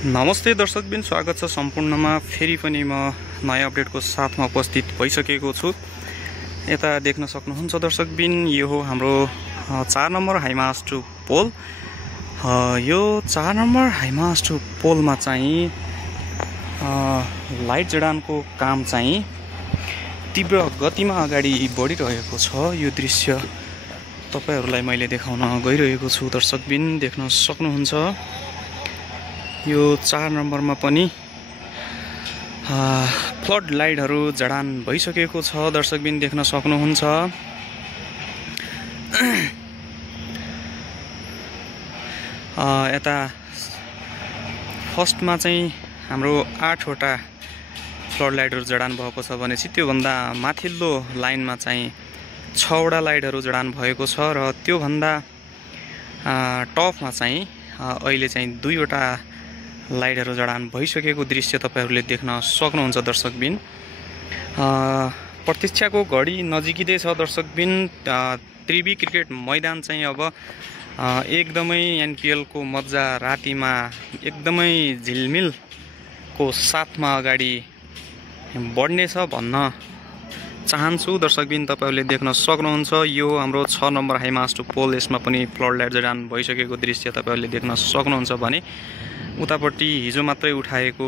नमस्ते दर्शकबिन, स्वागत छ सम्पूर्णमा। फेरि पनि म नयाँ अपडेटको साथमा उपस्थित भइसकेको छु। यता देख्न सक्नुहुन्छ दर्शकबिन, यो हो हाम्रो 4 नम्बर हाइमास्ट पोल। यो 4 नम्बर हाइमास्ट पोलमा चाहिँ लाइट जडानको काम चाहिँ तीव्र गतिमा अगाडि बढिरहेको छ। यो दृश्य तपाईहरुलाई मैले देखाउन गइरहेको छु। दर्शकबिन देख्न सक्नुहुन्छ, यो 4 नम्बरमा पनि फ्लड लाइटहरू जडान भइसकेको छ। दर्शकबिन देख्न सक्नुहुन्छ। यता फर्स्टमा चाहिँ हाम्रो 8 वटा फ्लड लाइटहरू जडान भएको छ भनेपछि त्योभन्दा माथिल्लो लाइनमा चाहिँ 6 वटा लाइटहरू जडान भएको छ र त्योभन्दा टपमा चाहिँ अहिले चाहिँ 2 वटा लाइटहरू जडान भइसकेको दृश्य तपाईहरुले देख्न सक्नुहुन्छ। दर्शकबिन प्रतीक्षाको घडी नजिकै छ। दर्शकबिन त्रिवी क्रिकेट मैदान चाहिँ अब एकदमै एनपीएल को मजा रातिमा एकदमै झिलमिलको साथमा अगाडि बढ्नेछ भन्न चाहन्छु। दर्शकबिन तपाईहरुले देख्न सक्नुहुन्छ, यो हाम्रो 6 नम्बर हाइमास्ट पोल। यसमा पनि फ्लड लाइट जडान भइसकेको दृश्य तपाईहरुले देख्न सक्नुहुन्छ भने उतापट्टि हिजो मात्रै उठाएको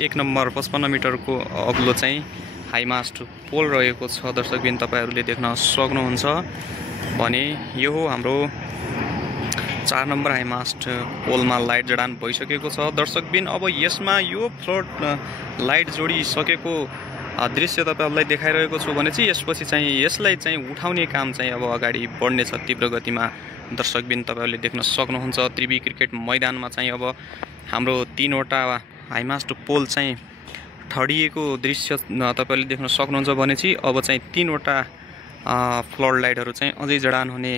1 नम्बर 55 मिटरको अग्लो चाहिँ हाइमास्ट पोल रहेको छ। दर्शकबिन तपाईहरुले देख्न सक्नुहुन्छ भने यो हो हाम्रो 4 नम्बर हाइमास्ट पोलमा लाइट जडान भइसकेको छ। दर्शकबिन अब यसमा यो फ्लड लाइट जोडिसकेको दृश्य तपाईहरुलाई देखाइरहेको छु भने चाहिँ यसपछि चाहिँ यसलाई चाहिँ उठाउने काम चाहिँ अब अगाडि बढ्नेछ तीव्र गतिमा। दर्शकबिन तपाईहरुले देख्न सक्नुहुन्छ, त्रिवी क्रिकेट मैदानमा चाहिँ अब हाम्रो 3 वटा हाइमास्ट पोल चाहिँ ठडिएको दृश्य तपाईहरुले देख्न सक्नुहुन्छ भने चाहिँ अब चाहिँ 3 वटा फ्लड लाइटहरू चाहिँ अझै जडान हुने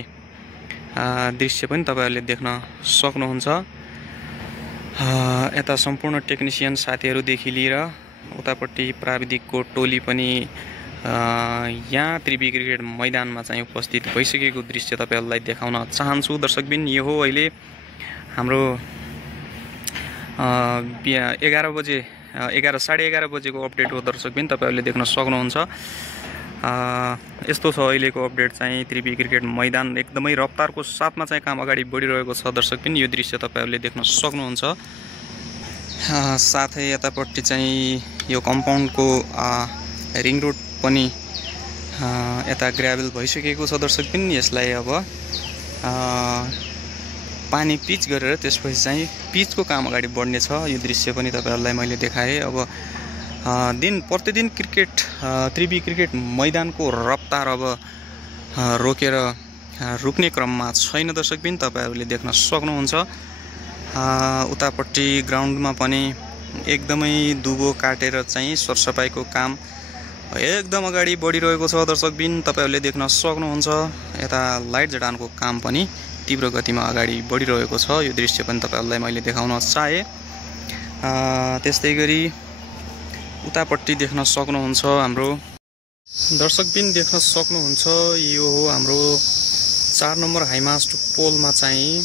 दृश्य पनि तपाईहरुले देख्न सक्नुहुन्छ। यता सम्पूर्ण टेक्निशियन साथीहरुदेखि लिएर उतापट्टि प्राविधिकको टोली पनि यहाँ त्रिवी क्रिकेट मैदानमा चाहिँ उपस्थित भइसकेको दृश्य तपाईहरुलाई देखाउन चाहन्छु। दर्शकबिन यो हो अहिले हाम्रो 11 बजे 11:30 बजेको अपडेट हो। दर्शकबिन तपाईहरुले देख्न सक्नुहुन्छ। यस्तो छ अहिलेको अपडेट चाहिँ। त्रिवी क्रिकेट मैदान एकदमै रफ्तारको साथमा चाहिँ काम अगाडि बढिरहेको छ। दर्शकबिन यो दृश्य तपाईहरुले देख्न सक्नुहुन्छ। साथै यतापट्टि चाहिँ यो कम्पाउन्डको रिङ रोड पनि यता ग्राभल भइसकेको छ। दर्शकबिन यसलाई अब पानी पिच गरेर त्यसपछि चाहिँ पिचको काम अगाडि बढ्नेछ। यो दृश्य पनि तपाईहरुलाई मैले देखाएँ। अब प्रतिदिन क्रिकेट त्रिवी क्रिकेट मैदानको रफ्तार अब रोकेर रुक्ने क्रममा छैन। दर्शकबिन तपाईहरुले देख्न सक्नुहुन्छ। उतापट्टि ग्राउन्डमा पनि एकदमै दुबो काटेर चाहिँ सरसफाइको काम एकदम अगाडि बढिरहेको छ। दर्शकबिन तपाईहरुले देख्न सक्नुहुन्छ। यता लाइट जडानको काम पनि तीव्र गतिमा अगाडि बढिरहेको छ। यो दृश्य पनि तपाईहरुलाई मैले देखाउन चाहे। त्यस्तै गरी उतापट्टि देख्न सक्नुहुन्छ हाम्रो दर्शकबिन देख्न सक्नुहुन्छ, यो हो हाम्रो 4 नम्बर हाइमास्ट पोलमा चाहिँ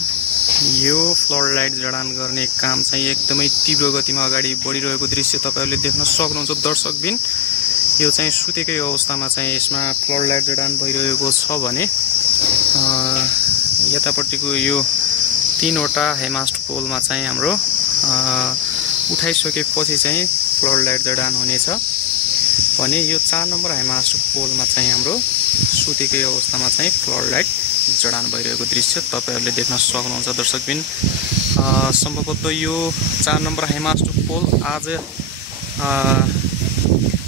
यो फ्लड लाइट जडान गर्ने काम चाहिँ एकदमै तीव्र गतिमा अगाडि बढिरहेको दृश्य तपाईहरुले देख्न सक्नुहुन्छ। दर्शकबिन यो चाहिँ सुतेकै अवस्थामा चाहिँ यसमा फ्लड लाइट जडान भइरहेको छ भने यतापट्टिको यो 3 वटा हाइमास्ट पोलमा चाहिँ हाम्रो उठाइसकेपछि चाहिँ फ्लड लाइट जडान हुनेछ भने यो 4 नम्बर हाइमास्ट पोलमा चाहिँ हाम्रो सुतेकै अवस्थामा चाहिँ फ्लड लाइट जडान भइरहेको दृश्य तपाईहरुले देख्न सक्नुहुन्छ। दर्शकबिन सम्भवतः यो 4 नम्बर हाइमास्ट पोल आज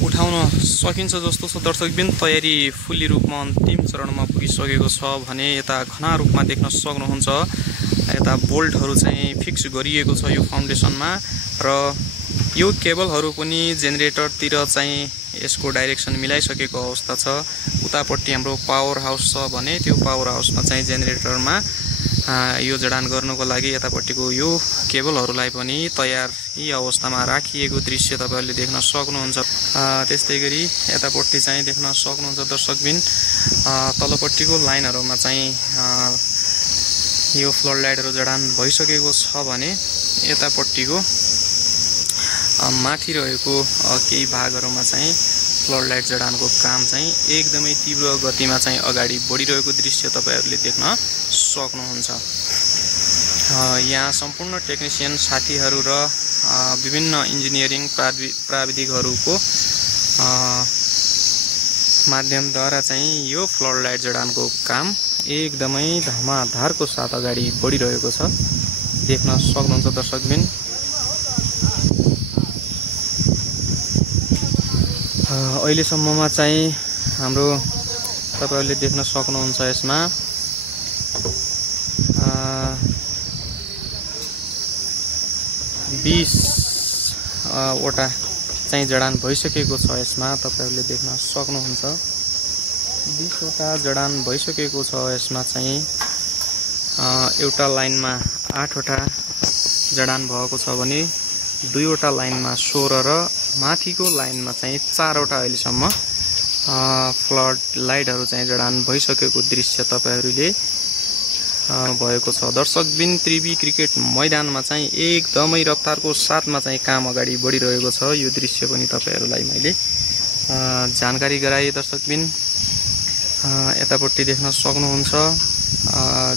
उठाउन सकिन्छ जस्तो छ। दर्शकबिन तयारी फुल्ली रूपमा अन्तिम चरणमा पुगिसकेको छ भने यता घना रूपमा देख्न सक्नुहुन्छ। यता बोल्टहरू चाहिँ फिक्स गरिएको छ यो फाउन्डेसनमा र यो केबलहरू पनि जेनेरेटरतिर चाहिँ यसको डाइरेक्सन मिलाइसकेको अवस्था छ। उतापट्टि हाम्रो पावर हाउस छ भने त्यो पावर हाउसमा चाहिँ जेनेरेटरमा यो जडान गर्नको लागि यतापट्टिको यो केबलहरूलाई पनि तयारी अवस्थामा राखिएको दृश्य तपाईहरुले देख्न सक्नुहुन्छ। त्यस्तै गरी यतापट्टि चाहिँ देख्न सक्नुहुन्छ दर्शकबिन तलपट्टिको लाइनहरुमा चाहिँ यो फ्लड लाइटहरू जडान भइसकेको छ भने यतापट्टिको माथि रहेको केही भागहरूमा चाहिँ फ्लड लाइट जडानको काम चाहिँ एकदमै तीव्र गतिमा चाहिँ अगाडि बढिरहेको दृश्य तपाईहरुले देख्न सक्नुहुन्छ। यहाँ सम्पूर्ण टेक्निशियन साथीहरू र विभिन्न इन्जिनियरिङ प्राविधिकहरूको माध्यमद्वारा चाहिँ यो फ्लड लाइट जडानको काम एकदमै धमाधमको साथ अगाडि बढिरहेको छ, देख्न सक्नुहुन्छ दर्शकबिन। अहिलेसम्ममा चाहिँ हाम्रो तपाईहरुले देख्न सक्नुहुन्छ यसमा 20 वटा चाहिँ जडान भइसकेको छ। यसमा तपाईहरुले देख्न सक्नुहुन्छ 20 वटा जडान भइसकेको छ। यसमा चाहिँ एउटा लाइनमा 8 वटा जडान भएको छ भने 2 वटा लाइनमा 16 र माथिको लाइनमा चाहिँ 4 वटा अहिलेसम्म फ्लड लाइटहरू चाहिँ जडान भइसकेको दृश्य तपाईहरुले भएको छ। दर्शकबिन त्रिवी क्रिकेट मैदानमा चाहिँ एकदमै रफ्तारको साथमा चाहिँ काम अगाडि बढिरहेको छ। यो दृश्य पनि तपाईहरुलाई मैले जानकारी गराए। दर्शकबिन यतापट्टि देख्न सक्नुहुन्छ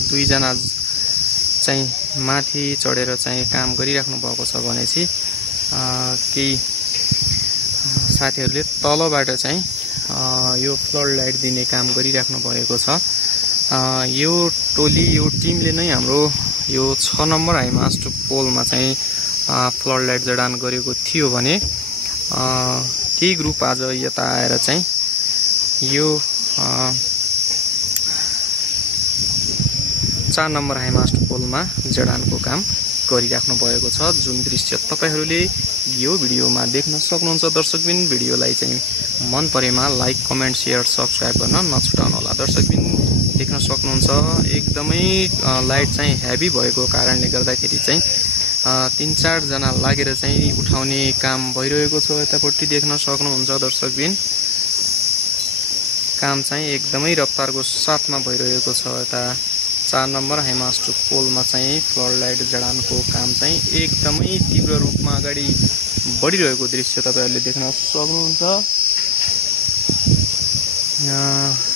2 जना चाहिँ माथि चढेर चाहिँ काम गरिराख्नु भएको छ भनेपछि केही साथीहरूले तलबाट चाहिँ यो फ्लड लाइट दिने काम गरिराख्नु भएको छ। यो टोली यो टिमले नै हाम्रो यो 6 नम्बर हाइमास्ट पोलमा चाहिँ फ्लड लाइट जडान गरेको थियो भने केही ग्रुप आज यता आएर चाहिँ यो 4 नम्बर हाइमास्ट पोलमा जडानको काम गरिराख्नु भएको छ, जुन दृश्य तपाईहरुले यो भिडियोमा देख्न सक्नुहुन्छ। दर्शकबिन भिडियोलाई चाहिँ मन परेमा लाइक, कमेन्ट, शेयर, सब्स्क्राइब गर्न नछुटाउनु होला। दर्शकबिन देख्न सक्नुहुन्छ एकदमै लाइट चाहिँ हेभी भएको कारणले गर्दाखेरि चाहिँ 3-4 जना लागेर चाहिँ उठाउने काम भइरहेको छ। यतापट्टि देख्न सक्नुहुन्छ दर्शकबिन काम चाहिँ एकदमै रफ्तारको साथमा भइरहेको छ। यता 4 नम्बर हाइमास्ट पोलमा चाहिँ फ्लड लाइट जडानको काम चाहिँ एकदमै तीव्र रूपमा अगाडि बढिरहेको दृश्य तपाईहरुले देख्न सक्नुहुन्छ।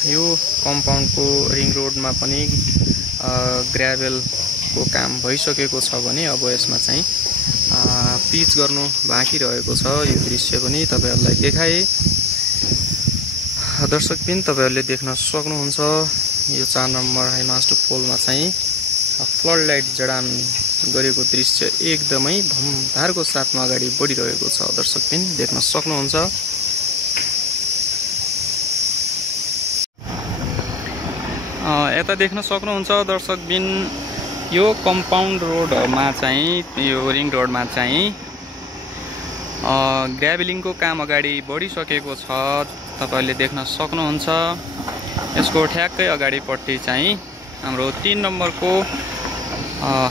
यो कम्पाउन्डको रिङ रोडमा पनि ग्राभेलको काम भइसकेको छ भने अब यसमा चाहिँ पिच गर्नु बाँकी रहेको छ। यो दृश्य पनि तपाईहरुलाई देखाए। दर्शकबिन तपाईहरुले देख्न सक्नुहुन्छ यो 4 नम्बर हाइमास्ट पोलमा चाहिँ फ्लड लाइट जडान गरेको दृश्य एकदमै धमधारको साथमा अगाडि बढिरहेको छ। दर्शकबिन देख्न सक्नुहुन्छ। यता देख्न सक्नुहुन्छ दर्शकबिन यो कम्पाउन्ड रोडमा चाहिँ यो रिङ रोडमा चाहिँ ग्राभलिङको काम अगाडि बढिसकेको छ। तपाईहरुले देख्न सक्नुहुन्छ यसको ठ्याक्कै अगाडिपट्टि चाहिँ हाम्रो 3 नम्बरको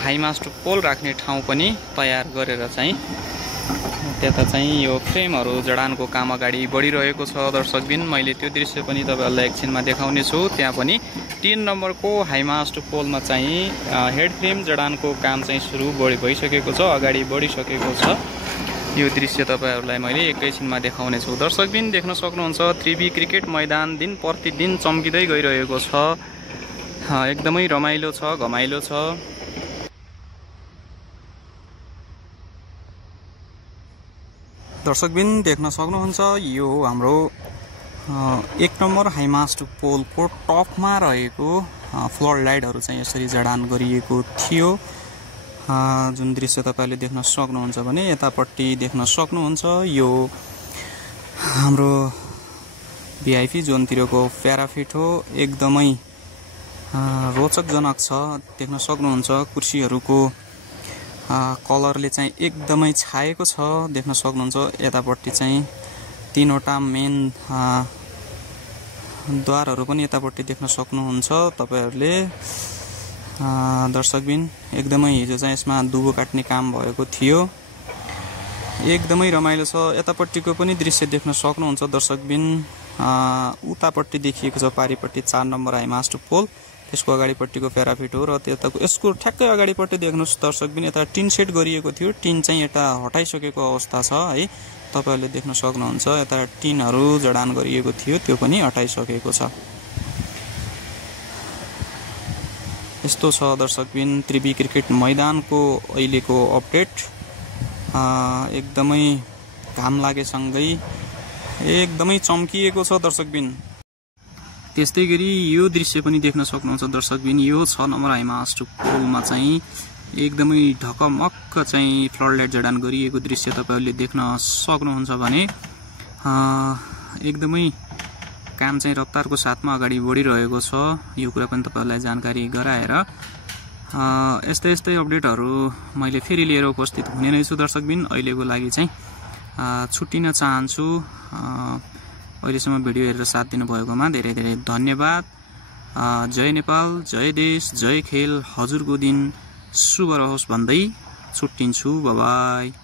हाइमास्ट पोल राख्ने ठाउँ पनि तयार गरेर चाहिँ त्यता चाहिँ यो फ्रेमहरू जडानको काम अगाडि बढिरहेको छ। दर्शकबिन मैले त्यो दृश्य पनि तपाईहरुलाई एकछिनमा देखाउने छु। त्यहाँ पनि 3 नम्बरको हाइमास्ट पोलमा चाहिँ हेड फ्रेम जडानको काम चाहिँ सुरु भइसकेको छ, अगाडि बढिसकेको छ। यो दृश्य तपाईहरुलाई मैले एकैछिनमा देखाउने छु। दर्शकबिन देख्न सक्नुहुन्छ त्रिवी क्रिकेट मैदान दिन प्रतिदिन चम्किदै गइरहेको छ। एकदमै रमाइलो छ, घमाइलो छ। दर्शकबिन देख्न सक्नुहुन्छ यो हाम्रो 1 नम्बर हाइमास्ट पोलको टपमा रहेको फ्लड लाइटहरू चाहिँ यसरी जडान गरिएको थियो, जुन दृश्य तपाईहरुले देख्न सक्नुहुन्छ भने यतापट्टि देख्न सक्नुहुन्छ यो हाम्रो भिआइपी जोनतिरको प्याराफिट हो। एकदमै रोचकजनक छ, देख्न सक्नुहुन्छ कुर्सीहरूको कलरले चाहिँ एकदमै छाएको छ, देख्न सक्नुहुन्छ। यतापट्टि चाहिँ 3 वटा मेन द्वारहरू पनि यतापट्टि देख्न सक्नुहुन्छ तपाईहरुले। दर्शकबिन एकदमै हिजो चाहिँ यसमा दुबो काट्ने काम भएको थियो, एकदमै रमाइलो छ। यतापट्टिको पनि दृश्य देख्न सक्नुहुन्छ दर्शकबिन। उतापट्टि देखिएको छ पारिपट्टि 4 नम्बर हाइमास्ट पोल, यसको अगाडिपट्टिको प्याराफिट हो र त्यताको यसको ठ्याक्कै अगाडिपट्टि देख्नुहोस् दर्शकबिन यता टिन सेट गरिएको थियो, टिन चाहिँ यता हटाइसकेको अवस्था छ है, तपाईहरुले देख्न सक्नुहुन्छ। यता टिनहरु जडान गरिएको थियो त्यो पनि हटाइसकेको छ। यस्तो छ दर्शकबिन त्रिवी क्रिकेट मैदानको अहिलेको अपडेट। एकदमै घाम लागेसँगै एकदमै चम्किएको छ दर्शकबिन। त्यस्तै गरी यो दृश्य पनि देख्न सक्नुहुन्छ दर्शकबिन, यो 6 नम्बर हाइमास्ट पुलमा चाहिँ एकदमै ढकमक्क चाहिँ फ्लड लाइट जडान गरिएको दृश्य तपाईहरुले देख्न सक्नुहुन्छ भने एकदमै काम चाहिँ रफ्तारको साथमा अगाडि बढिरहेको छ। यो कुरा पनि तपाईहरुलाई जानकारी गराएर यस्तै यस्तै अपडेटहरु मैले फेरि लिएर उपस्थित हुने नै छु दर्शकबिन। अहिलेको लागि चाहिँ छुट्टिन चाहन्छु। अहिलेसम्म भिडियो हेरेर साथ दिनु भएकोमा धेरै धेरै धन्यवाद। जय नेपाल, जय देश, जय खेल, हजुरको दिन शुभ रहोस् भन्दै छुट्टिन्छु। Bye bye.